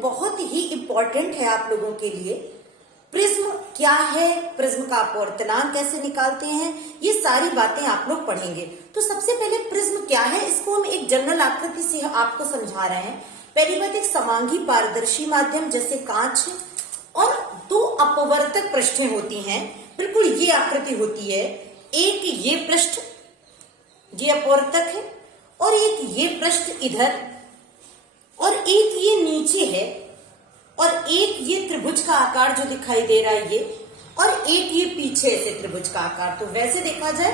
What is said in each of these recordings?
बहुत ही इम्पोर्टेंट है आप लोगों के लिए। प्रिज्म क्या है, प्रिज्म का अपवर्तनांक कैसे निकालते हैं, ये सारी बातें आप लोग पढ़ेंगे। तो सबसे पहले प्रिज्म क्या है, इसको हम एक जनरल आकृति से आपको समझा रहे हैं। पहली बात, एक समांगी पारदर्शी माध्यम जैसे कांच और दो अपवर्तक पृष्ठें होती हैं। बिल्कुल ये आकृति होती है, एक ये पृष्ठ ये अपवर्तक है और एक ये पृष्ठ इधर और एक ये नीचे है और एक ये त्रिभुज का आकार जो दिखाई दे रहा है ये, और एक ये पीछे से त्रिभुज का आकार। तो वैसे देखा जाए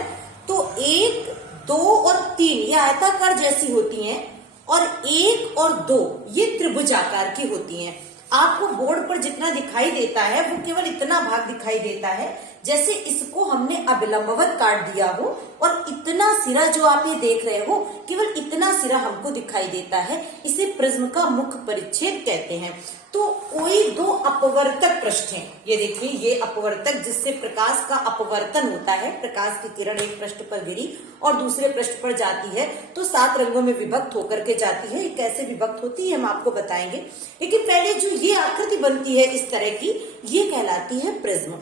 तो 1, 2 और 3 ये आयताकार जैसी होती हैं और 1 और 2 ये त्रिभुज आकार की होती हैं। आपको बोर्ड पर जितना दिखाई देता है वो केवल इतना भाग दिखाई देता है जैसे इसको हमने अभिलंबवत काट दिया हो, और इतना सिरा जो आप ये देख रहे हो केवल इतना सिरा हमको दिखाई देता है। इसे प्रिज्म का मुख्य परिच्छेद कहते हैं। तो कोई दो अपवर्तक पृष्ठ हैं, ये देखिए ये अपवर्तक जिससे प्रकाश का अपवर्तन होता है, प्रकाश की किरण एक पृष्ठ पर गिरी और दूसरे पृष्ठ पर जाती है तो 7 रंगों में विभक्त होकर के जाती है। ये कैसे विभक्त होती है हम आपको बताएंगे, लेकिन पहले जो ये आकृति बनती है इस तरह की, ये कहलाती है प्रिज्म।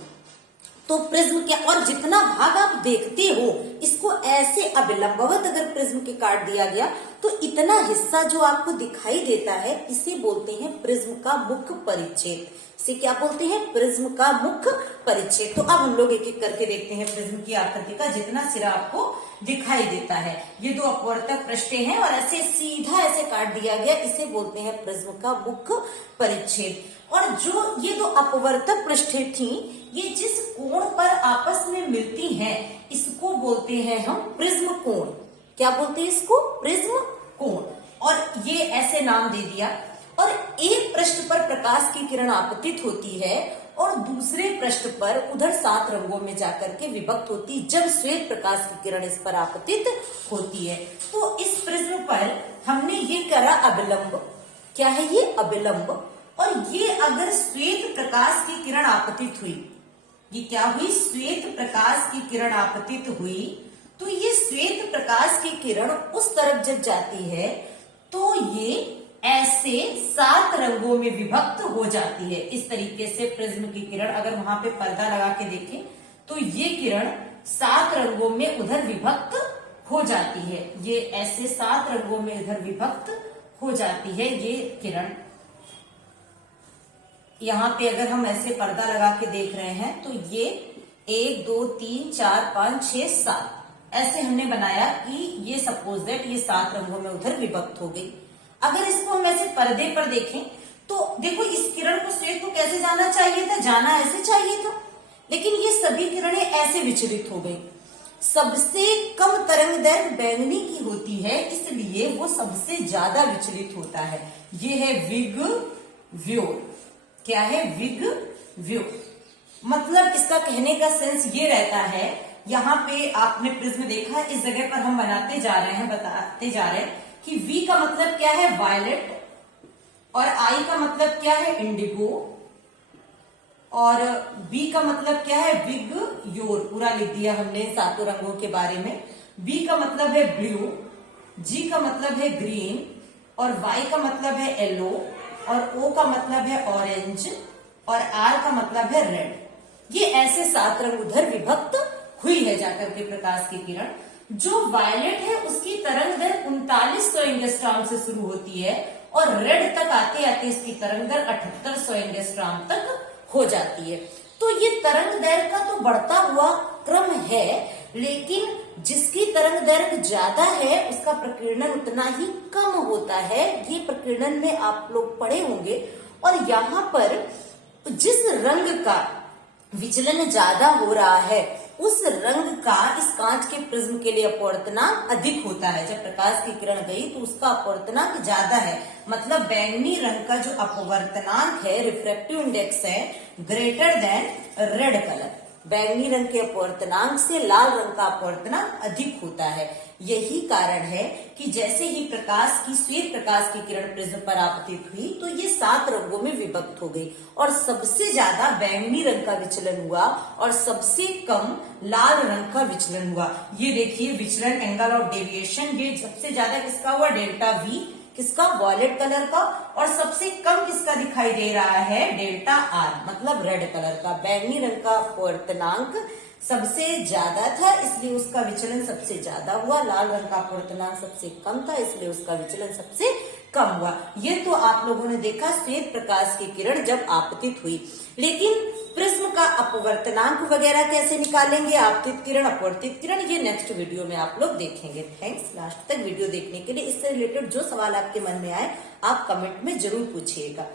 तो प्रिज्म क्या, और जितना भाग आप देखते हो इसको ऐसे अभिलंबवत अगर प्रिज्म के काट दिया गया तो इतना हिस्सा जो आपको दिखाई देता है इसे बोलते हैं प्रिज्म का मुख्य परिच्छेद। इसे क्या बोलते हैं, प्रिज्म का मुख्य परिच्छेद। तो अब हम लोग एक एक करके देखते हैं प्रिज्म की आकृति का जितना सिरा आपको दिखाई देता है। ये दो अपवर्तक पृष्ठें हैं और ऐसे सीधा ऐसे काट दिया गया, इसे बोलते हैं प्रिज्म का मुख्य परिच्छेद। और जो ये दो अपवर्तक पृष्ठें थी, ये जिस कोण पर आपस में मिलती हैं इसको बोलते हैं हम प्रिज्म कोण। क्या बोलते हैं इसको, प्रिज्म कोण। और ये ऐसे नाम दे दिया। और एक पृष्ठ पर प्रकाश की किरण आपतित होती है और दूसरे पृष्ठ पर उधर 7 रंगों में जाकर के विभक्त होती जब श्वेत प्रकाश की किरण इस पर आपतित होती है। तो इस प्रिज्म पर हमने ये करा अभिलंब। क्या है ये, अभिलंब। और ये अगर श्वेत प्रकाश की किरण आपतित हुई, ये क्या हुई, श्वेत प्रकाश की किरण आपतित हुई, तो ये श्वेत प्रकाश की किरण उस तरफ जब जाती है तो ये ऐसे 7 रंगों में विभक्त हो जाती है। इस तरीके से प्रिज्म की किरण अगर वहां पे पर्दा लगा के देखें तो ये किरण 7 रंगों में उधर विभक्त हो जाती है। ये ऐसे 7 रंगों में इधर विभक्त हो जाती है ये किरण। यहाँ पे अगर हम ऐसे पर्दा लगा के देख रहे हैं तो ये 1, 2, 3, 4, 5, 6, 7 ऐसे हमने बनाया कि ये सपोज दैट ये 7 रंगों में उधर विभक्त हो गई। अगर इसको हम ऐसे पर्दे पर देखें तो देखो इस किरण को श्वेत को कैसे जाना चाहिए था, जाना ऐसे चाहिए था, लेकिन ये सभी किरणें ऐसे विचलित हो गई। सबसे कम तरंग दैर्घ्य बैंगनी की होती है, इसलिए वो सबसे ज्यादा विचलित होता है। ये है विग्व्योर। क्या है, विग्व्योर। मतलब इसका कहने का सेंस ये रहता है, यहाँ पे आपने प्रिज्म देखा, इस जगह पर हम बनाते जा रहे हैं, बताते जा रहे हैं कि V का मतलब क्या है, वायलेट, और I का मतलब क्या है, इंडिगो, और B का मतलब क्या है, विग्व्योर। पूरा लिख दिया हमने 7 रंगों के बारे में। B का मतलब है ब्लू, G का मतलब है ग्रीन, और Y का मतलब है येलो, और O का मतलब है ऑरेंज, और R का मतलब है रेड। ये ऐसे 7 रंग उधर विभक्त हुई है जाकर के प्रकाश की किरण। जो वायलेट है उसकी तरंग दैर्घ्य 3900 एंगस्ट्रॉम से शुरू होती है और रेड तक आते आते इसकी तरंग दैर्घ्य 7800 एंगस्ट्रॉम तक हो जाती है। तो ये तरंग दैर्घ्य का तो बढ़ता हुआ क्रम है, लेकिन जिसकी तरंग दैर्घ्य ज्यादा है उसका प्रकीर्णन उतना ही कम होता है। ये प्रकीर्णन में आप लोग पढ़े होंगे। और यहाँ पर जिस रंग का विचलन ज्यादा हो रहा है उस रंग का इस कांच के प्रिज्म के लिए अपवर्तनांक अधिक होता है। जब प्रकाश की किरण गई तो उसका अपवर्तनांक ज्यादा है, मतलब बैंगनी रंग का जो अपवर्तनांक है, रिफ्रैक्टिव इंडेक्स है, ग्रेटर देन रेड कलर। बैंगनी रंग के अपवर्तनांक से लाल रंग का अपवर्तनांक अधिक होता है। यही कारण है कि जैसे ही प्रकाश की श्वेत प्रकाश की किरण प्रिज्म पर आपतित हुई तो ये 7 रंगों में विभक्त हो गई और सबसे ज्यादा बैंगनी रंग का विचलन हुआ और सबसे कम लाल रंग का विचलन हुआ। ये देखिए विचलन, एंगल ऑफ डेविएशन, ये सबसे ज्यादा किसका हुआ, डेल्टा V किसका, वॉयलेट कलर का, और सबसे कम किसका दिखाई दे रहा है, डेल्टा आर मतलब रेड कलर का। बैंगनी रंग का अपवर्तनांक सबसे ज्यादा था इसलिए उसका विचलन सबसे ज्यादा हुआ, लाल रंग का अपवर्तनांक सबसे कम था इसलिए उसका विचलन सबसे कम हुआ। ये तो आप लोगों ने देखा श्वेत प्रकाश की किरण जब आपतित हुई, लेकिन प्रिज्म का अपवर्तनांक वगैरह कैसे निकालेंगे, आपतित किरण अपवर्तित किरण, ये नेक्स्ट वीडियो में आप लोग देखेंगे। थैंक्स लास्ट तक वीडियो देखने के लिए। इससे रिलेटेड जो सवाल आपके मन में आए आप कमेंट में जरूर पूछिएगा।